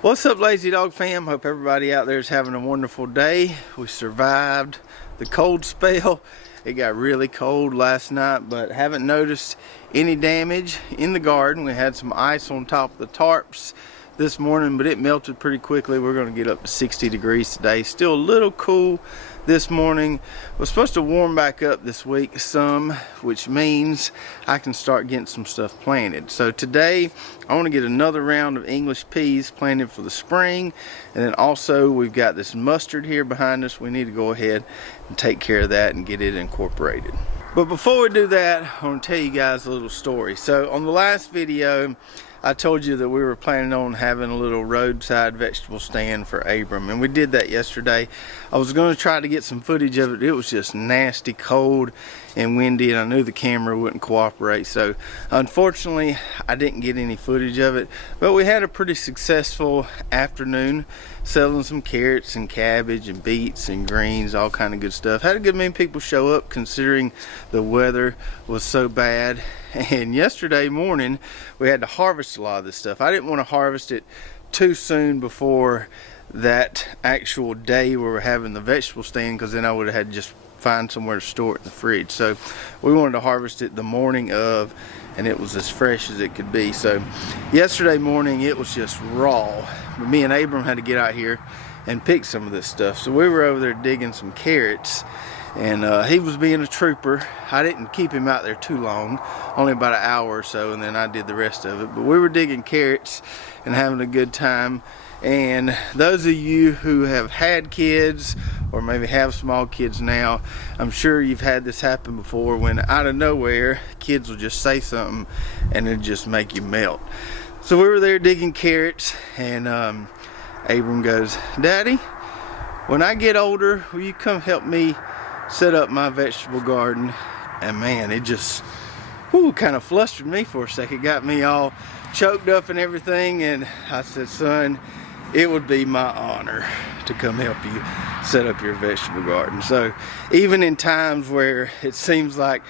What's up, Lazy Dog fam? Hope everybody out there is having a wonderful day. We survived the cold spell. It got really cold last night, but haven't noticed any damage in the garden. We had some ice on top of the tarps this morning, but it melted pretty quickly. We're going to get up to 60 degrees today. Still a little cool this morning. We're supposed to warm back up this week some, which means I can start getting some stuff planted. So today I want to get another round of English peas planted for the spring, and then also we've got this mustard here behind us. We need to go ahead and take care of that and get it incorporated. But before we do that, I want to tell you guys a little story. So on the last video I told you that we were planning on having a little roadside vegetable stand for Abram, and we did that yesterday. I was going to try to get some footage of it. It was just nasty cold and windy, and I knew the camera wouldn't cooperate, so unfortunately I didn't get any footage of it. But we had a pretty successful afternoon selling some carrots and cabbage and beets and greens, all kind of good stuff. Had a good many people show up considering the weather was so bad. And yesterday morning we had to harvest a lot of this stuff. I didn't want to harvest it too soon before that actual day we were having the vegetable stand, because then I would have had to just find somewhere to store it in the fridge. So we wanted to harvest it the morning of, and it was as fresh as it could be. So yesterday morning it was just raw. Me and Abram had to get out here and pick some of this stuff. So we were over there digging some carrots, and he was being a trooper. I didn't keep him out there too long, only about an hour or so, and then I did the rest of it. But we were digging carrots and having a good time. And those of you who have had kids or maybe have small kids now, I'm sure you've had this happen before, when out of nowhere kids will just say something and it'll just make you melt. So we were there digging carrots, and Abram goes, "Daddy, when I get older, will you come help me set up my vegetable garden?" And man, it just kind of flustered me for a second, got me all choked up and everything. And I said, "Son, it would be my honor to come help you set up your vegetable garden." So even in times where it seems like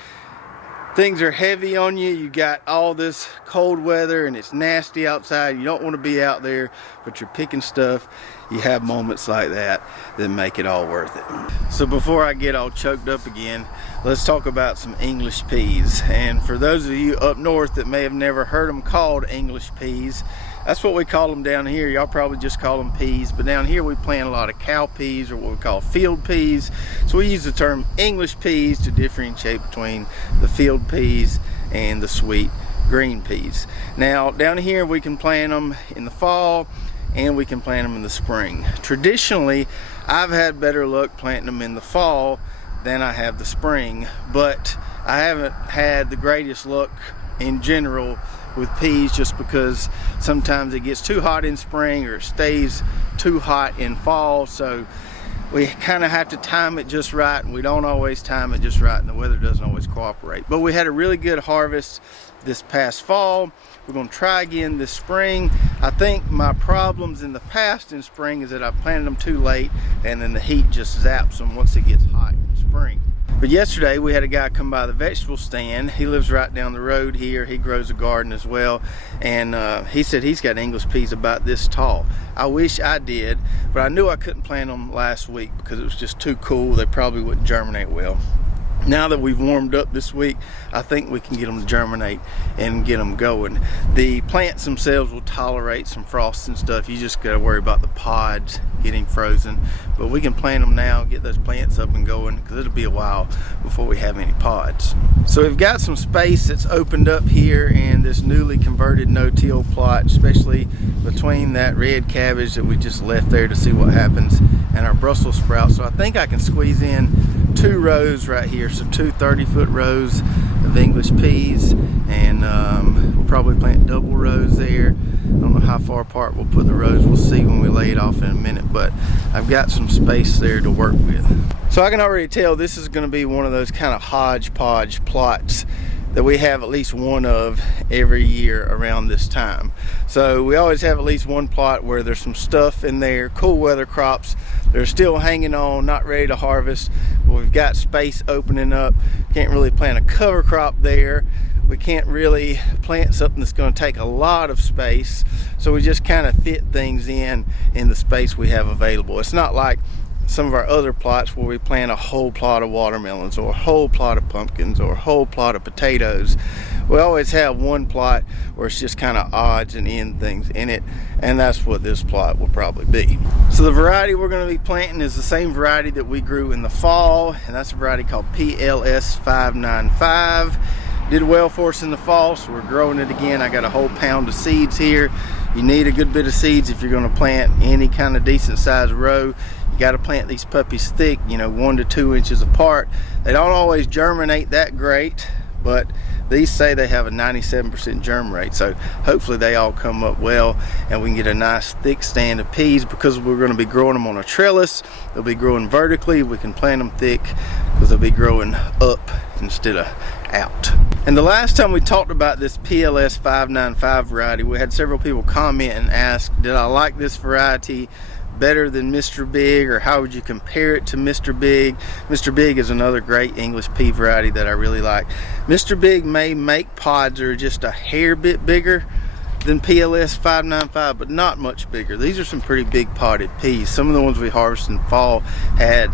things are heavy on you, you got all this cold weather and it's nasty outside, you don't want to be out there, but you're picking stuff, you have moments like that that make it all worth it. So before I get all choked up again, let's talk about some English peas. And for those of you up north that may have never heard them called English peas, that's what we call them down here. Y'all probably just call them peas, but down here we plant a lot of cow peas, or what we call field peas. So we use the term English peas to differentiate between the field peas and the sweet green peas. Now down here we can plant them in the fall and we can plant them in the spring. Traditionally, I've had better luck planting them in the fall than I have the spring, but I haven't had the greatest luck in general with peas, just because sometimes it gets too hot in spring or it stays too hot in fall. So we kind of have to time it just right, and we don't always time it just right, and the weather doesn't always cooperate. But we had a really good harvest this past fall. We're going to try again this spring. I think my problems in the past in spring is that I planted them too late, and then the heat just zaps them once it gets hot in spring. But yesterday we had a guy come by the vegetable stand. He lives right down the road here. He grows a garden as well, and he said he's got English peas about this tall. I wish I did, but I knew I couldn't plant them last week because it was just too cool. They probably wouldn't germinate well. Now that we've warmed up this week, I think we can get them to germinate and get them going. The plants themselves will tolerate some frost and stuff. You just got to worry about the pods getting frozen. But we can plant them now, get those plants up and going, because it'll be a while before we have any pods. So we've got some space that's opened up here in this newly converted no-till plot, especially between that red cabbage that we just left there to see what happens, and our Brussels sprouts. So I think I can squeeze in 2 rows right here, so 2 30-foot rows of English peas, and we'll probably plant double rows there. I don't know how far apart we'll put the rows. We'll see when we lay it off in a minute, but I've got some space there to work with. So I can already tell this is going to be one of those kind of hodgepodge plots that we have at least one of every year around this time. So we always have at least one plot where there's some stuff in there, cool weather crops. They're still hanging on, not ready to harvest, but we've got space opening up. Can't really plant a cover crop there. We can't really plant something that's going to take a lot of space. So we just kind of fit things in the space we have available. It's not like some of our other plots where we plant a whole plot of watermelons or a whole plot of pumpkins or a whole plot of potatoes. We always have one plot where it's just kind of odds and end things in it, and that's what this plot will probably be. So the variety we're going to be planting is the same variety that we grew in the fall, and that's a variety called PLS 595. Did well for us in the fall, so we're growing it again. I got a whole pound of seeds here. You need a good bit of seeds if you're going to plant any kind of decent sized row. You got to plant these puppies thick, you know, 1 to 2 inches apart. They don't always germinate that great, but these say they have a 97% germ rate, so hopefully they all come up well and we can get a nice thick stand of peas. Because we're going to be growing them on a trellis, they'll be growing vertically. We can plant them thick because they'll be growing up instead of out. And the last time we talked about this PLS 595 variety, we had several people comment and ask, did I like this variety better than Mr. Big, or how would you compare it to Mr. Big? Mr. Big is another great English pea variety that I really like. Mr. Big may make pods that are just a hair bit bigger than PLS 595, but not much bigger. These are some pretty big podded peas. Some of the ones we harvested in fall had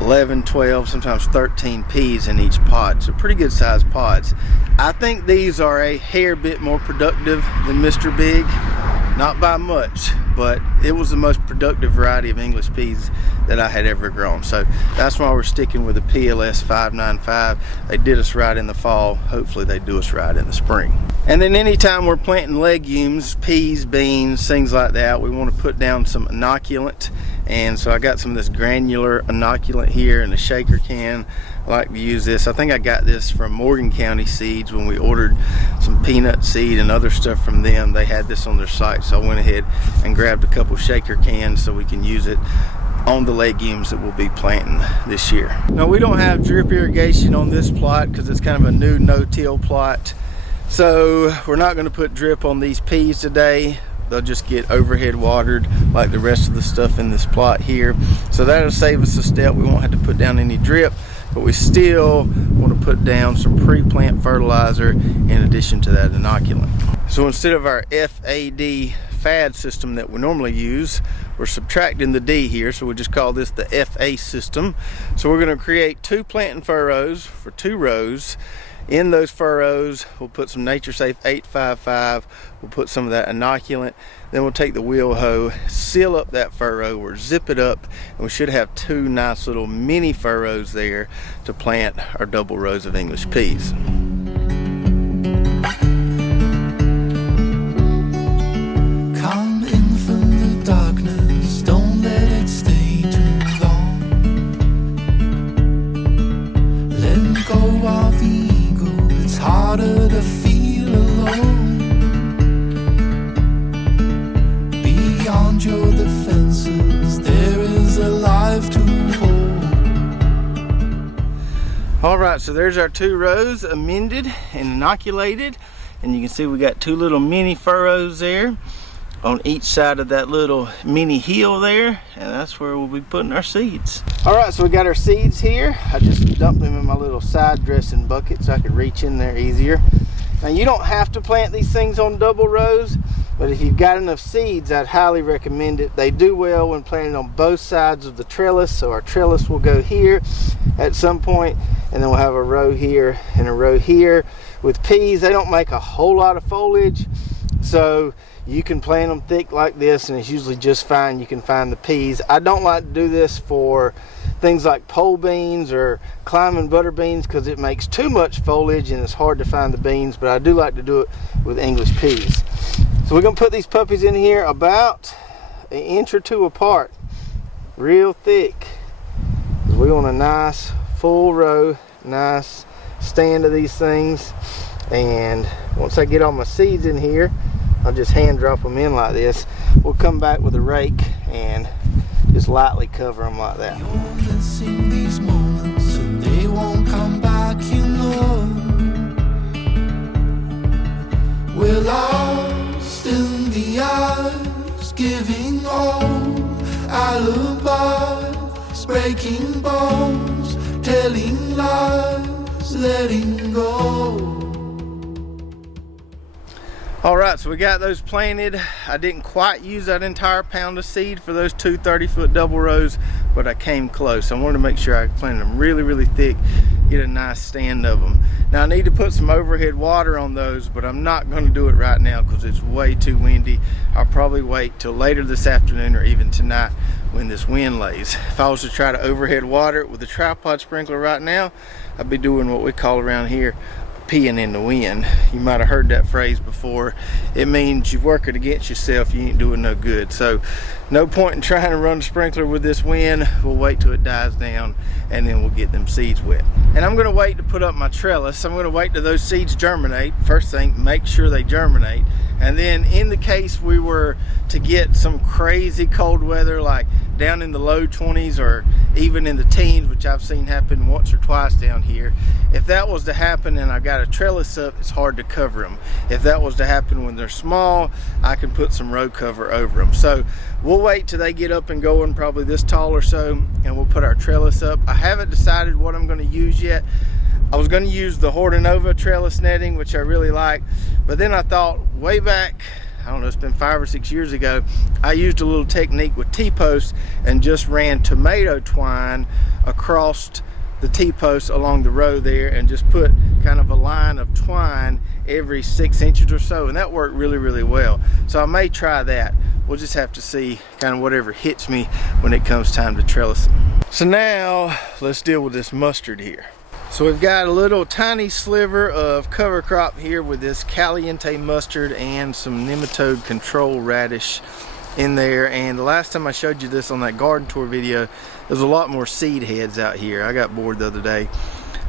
11, 12, sometimes 13 peas in each pod, so pretty good sized pods. I think these are a hair bit more productive than Mr. Big, not by much, but it was the most productive variety of English peas that I had ever grown. So that's why we're sticking with the PLS 595. They did us right in the fall. Hopefully they do us right in the spring. And then anytime we're planting legumes, peas, beans, things like that, we want to put down some inoculant. And so I got some of this granular inoculant here in a shaker can. I like to use this. I think I got this from Morgan County Seeds when we ordered some peanut seed and other stuff from them. They had this on their site, so I went ahead and grabbed a couple shaker cans so we can use it on the legumes that we'll be planting this year. Now, we don't have drip irrigation on this plot because it's kind of a new no-till plot. So we're not going to put drip on these peas today. They'll just get overhead watered like the rest of the stuff in this plot here. So that'll save us a step. We won't have to put down any drip, but we still want to put down some pre-plant fertilizer in addition to that inoculant. So instead of our FAD system that we normally use, we're subtracting the D here, so we'll just call this the FA system. So we're going to create 2 planting furrows for 2 rows. In those furrows, we'll put some Nature Safe 855, we'll put some of that inoculant, then we'll take the wheel hoe, seal up that furrow, or zip it up, and we should have 2 nice little mini furrows there to plant our double rows of English peas. Come in from the darkness, don't let it stay too long. Let go of the it's harder to feel alone. Beyond your defenses, there is a life to hold. Alright, so there's our 2 rows amended and inoculated. And you can see we got 2 little mini furrows there on each side of that little mini hill there, and that's where we'll be putting our seeds. All right, so we got our seeds here. I just dumped them in my little side dressing bucket so I could reach in there easier. Now, you don't have to plant these things on double rows, but if you've got enough seeds, I'd highly recommend it. They do well when planted on both sides of the trellis, so our trellis will go here at some point, and then we'll have a row here and a row here. With peas, they don't make a whole lot of foliage, so you can plant them thick like this and it's usually just fine. You can find the peas. I don't like to do this for things like pole beans or climbing butter beans because it makes too much foliage and it's hard to find the beans, but I do like to do it with English peas. So we're going to put these puppies in here about 1 inch or 2 apart, real thick. We want a nice full row, nice stand of these things. And once I get all my seeds in here, I'll just hand drop them in like this. We'll come back with a rake and just lightly cover them like that. You're missing these moments and they won't come back, you know. We're lost in the eyes, giving all alibis, breaking bones, telling lies, letting go. Alright, so we got those planted. I didn't quite use that entire pound of seed for those two 30-foot double rows, but I came close. I wanted to make sure I planted them really thick, get a nice stand of them. Now I need to put some overhead water on those, but I'm not going to do it right now because it's way too windy. I'll probably wait till later this afternoon or even tonight when this wind lays. If I was to try to overhead water it with a tripod sprinkler right now, I'd be doing what we call around here peeing in the wind. You might have heard that phrase before. It means you're working against yourself, you ain't doing no good. So no point in trying to run the sprinkler with this wind. We'll wait till it dies down and then we'll get them seeds wet. And I'm going to wait to put up my trellis. I'm going to wait till those seeds germinate. First thing, make sure they germinate. And then in the case we were to get some crazy cold weather, like down in the low 20s or even in the teens, which I've seen happen once or twice down here, if that was to happen and I got a trellis up, it's hard to cover them. If that was to happen when they're small, I can put some row cover over them. So we'll wait till they get up and going, probably this tall or so, and we'll put our trellis up. I haven't decided what I'm going to use yet. I was going to use the Hortonova trellis netting, which I really like, but then I thought way back, I don't know, it's been 5 or 6 years ago, I used a little technique with T-posts and just ran tomato twine across the T-post along the row there and just put kind of a line of twine every 6 inches or so, and that worked really well. So I may try that. We'll just have to see kind of whatever hits me when it comes time to trellis. So now let's deal with this mustard here. So we've got a little tiny sliver of cover crop here with this Caliente mustard and some nematode control radish in there. And the last time I showed you this on that garden tour video, there's a lot more seed heads out here. I got bored the other day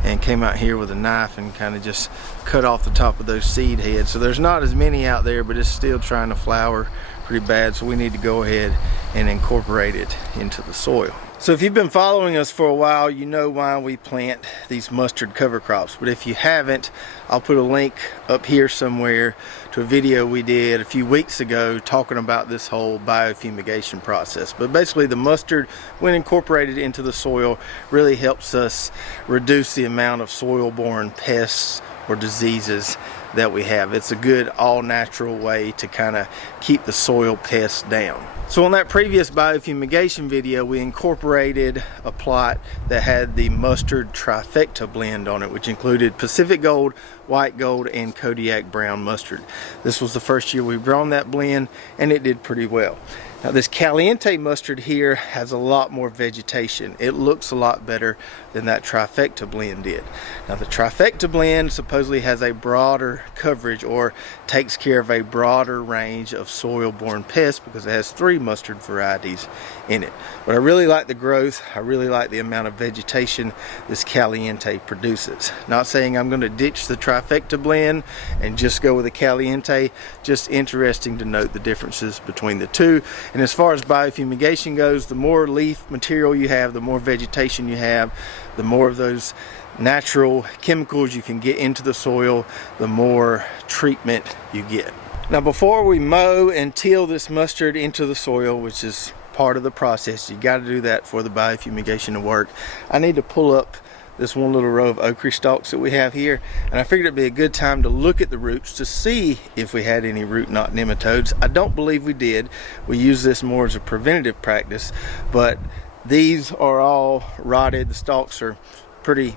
and came out here with a knife and kind of just cut off the top of those seed heads. So there's not as many out there, but it's still trying to flower pretty bad. So we need to go ahead and incorporate it into the soil. So if you've been following us for a while, you know why we plant these mustard cover crops. But if you haven't, I'll put a link up here somewhere to a video we did a few weeks ago talking about this whole biofumigation process. But basically the mustard, when incorporated into the soil, really helps us reduce the amount of soil-borne pests or diseases that we have. It's a good all-natural way to kind of keep the soil pests down. So on that previous biofumigation video, we incorporated a plot that had the Mustard Trifecta Blend on it, which included Pacific Gold, White Gold, and Kodiak Brown mustard. This was the first year we've grown that blend, and it did pretty well. Now this Caliente mustard here has a lot more vegetation. It looks a lot better than that Trifecta blend did. Now the Trifecta blend supposedly has a broader coverage or takes care of a broader range of soil-borne pests because it has 3 mustard varieties in it. But I really like the growth. I really like the amount of vegetation this Caliente produces. Not saying I'm going to ditch the Trifecta blend and just go with the Caliente. Just interesting to note the differences between the two. And as far as biofumigation goes, the more leaf material you have, the more vegetation you have, the more of those natural chemicals you can get into the soil, the more treatment you get. Now before we mow and till this mustard into the soil, which is part of the process, you got to do that for the biofumigation to work, I need to pull up this one little row of ochre stalks that we have here, and I figured it'd be a good time to look at the roots to see if we had any root knot nematodes. I don't believe we did. We use this more as a preventative practice, but these are all rotted. The stalks are pretty,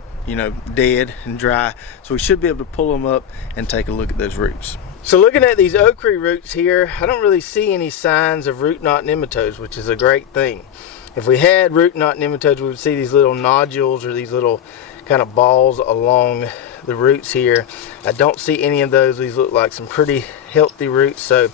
dead and dry, so we should be able to pull them up and take a look at those roots. So looking at these ochre roots here, I don't really see any signs of root knot nematodes, which is a great thing. If we had root knot nematodes, we would see these little nodules or these little kind of balls along the roots here. I don't see any of those. These look like some pretty healthy roots, so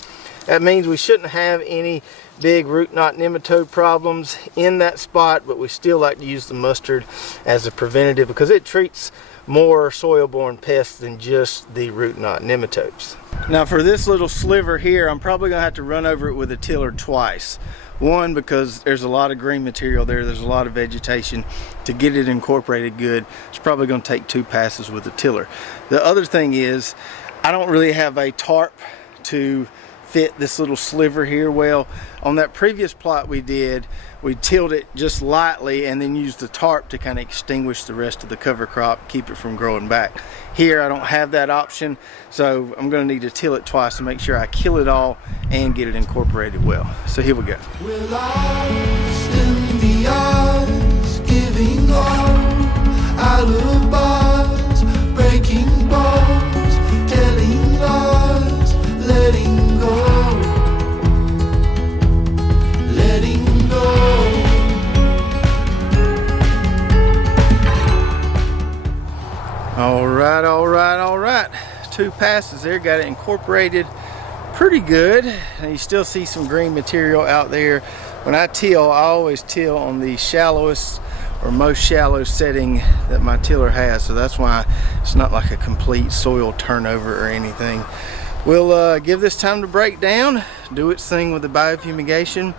that means we shouldn't have any big root knot nematode problems in that spot, but we still like to use the mustard as a preventative because it treats more soil-borne pests than just the root knot nematodes. Now for this little sliver here, I'm probably going to have to run over it with a tiller twice. One, because there's a lot of green material there, there's a lot of vegetation. To get it incorporated good, it's probably going to take 2 passes with the tiller. The other thing is, I don't really have a tarp to fit this little sliver here. Well, on that previous plot we did, we tilled it just lightly and then used the tarp to kind of extinguish the rest of the cover crop, keep it from growing back. Here I don't have that option, so I'm going to need to till it twice to make sure I kill it all and get it incorporated well. So here we go. We're lost in the odds, giving all alibis, breaking bones, telling lies, letting go, letting go. All right. 2 passes there, got it incorporated pretty good. And you still see some green material out there. When I till, I always till on the shallowest or most shallow setting that my tiller has, so that's why it's not like a complete soil turnover or anything. We'll give this time to break down, do its thing with the biofumigation,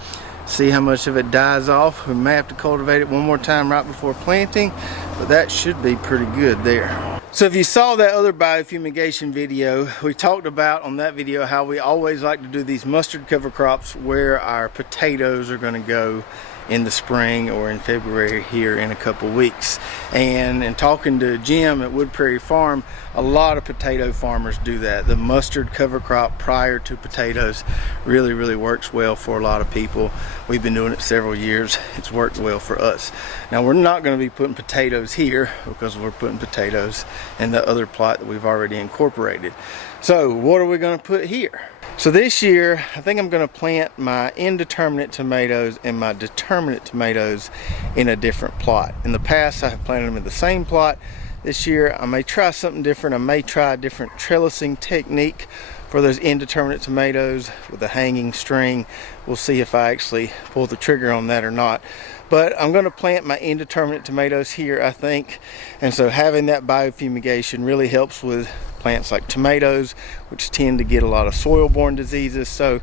see how much of it dies off. We may have to cultivate it one more time right before planting, but that should be pretty good there. So if you saw that other biofumigation video, we talked about on that video how we always like to do these mustard cover crops where our potatoes are going to go in the spring or in February here in a couple weeks. And in talking to Jim at Wood Prairie Farm, a lot of potato farmers do that. The mustard cover crop prior to potatoes really works well for a lot of people. We've been doing it several years. It's worked well for us. Now we're not going to be putting potatoes here because we're putting potatoes in the other plot that we've already incorporated. So what are we going to put here? So this year, I think I'm going to plant my indeterminate tomatoes and my determinate tomatoes in a different plot. In the past, I have planted them in the same plot. This year, I may try something different. I may try a different trellising technique for those indeterminate tomatoes with a hanging string. We'll see if I actually pull the trigger on that or not. But I'm going to plant my indeterminate tomatoes here, I think. And so having that biofumigation really helps with plants like tomatoes, which tend to get a lot of soil-borne diseases. So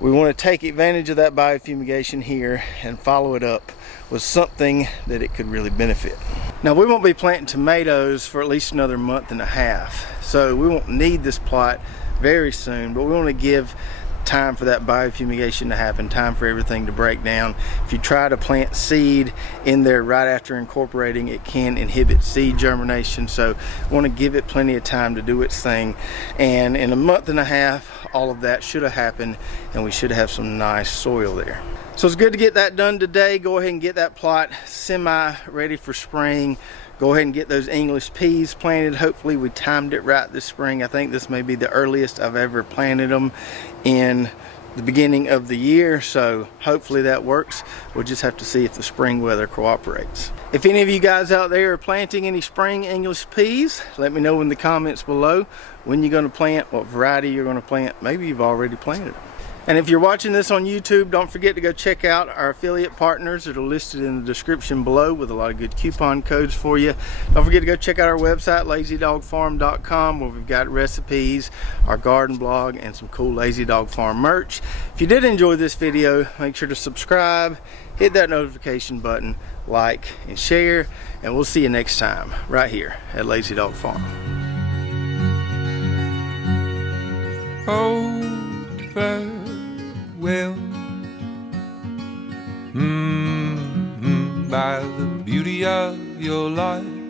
we want to take advantage of that biofumigation here and follow it up with something that it could really benefit. Now we won't be planting tomatoes for at least another month and a half. So we won't need this plot very soon, but we want to give time for that biofumigation to happen, time for everything to break down. If you try to plant seed in there right after incorporating, it can inhibit seed germination, so we want to give it plenty of time to do its thing. And in a month and a half, all of that should have happened and we should have some nice soil there. So it's good to get that done today. Go ahead and get that plot semi ready for spring. Go ahead and get those English peas planted. Hopefully we timed it right this spring. I think this may be the earliest I've ever planted them in the beginning of the year, so hopefully that works. We'll just have to see if the spring weather cooperates. If any of you guys out there are planting any spring English peas, let me know in the comments below when you're going to plant, what variety you're going to plant. Maybe you've already planted them. And if you're watching this on YouTube, don't forget to go check out our affiliate partners that are listed in the description below with a lot of good coupon codes for you. Don't forget to go check out our website, lazydogfarm.com, where we've got recipes, our garden blog, and some cool Lazy Dog Farm merch. If you did enjoy this video, make sure to subscribe, hit that notification button, like, and share, and we'll see you next time right here at Lazy Dog Farm. Oh, farewell, by the beauty of your life.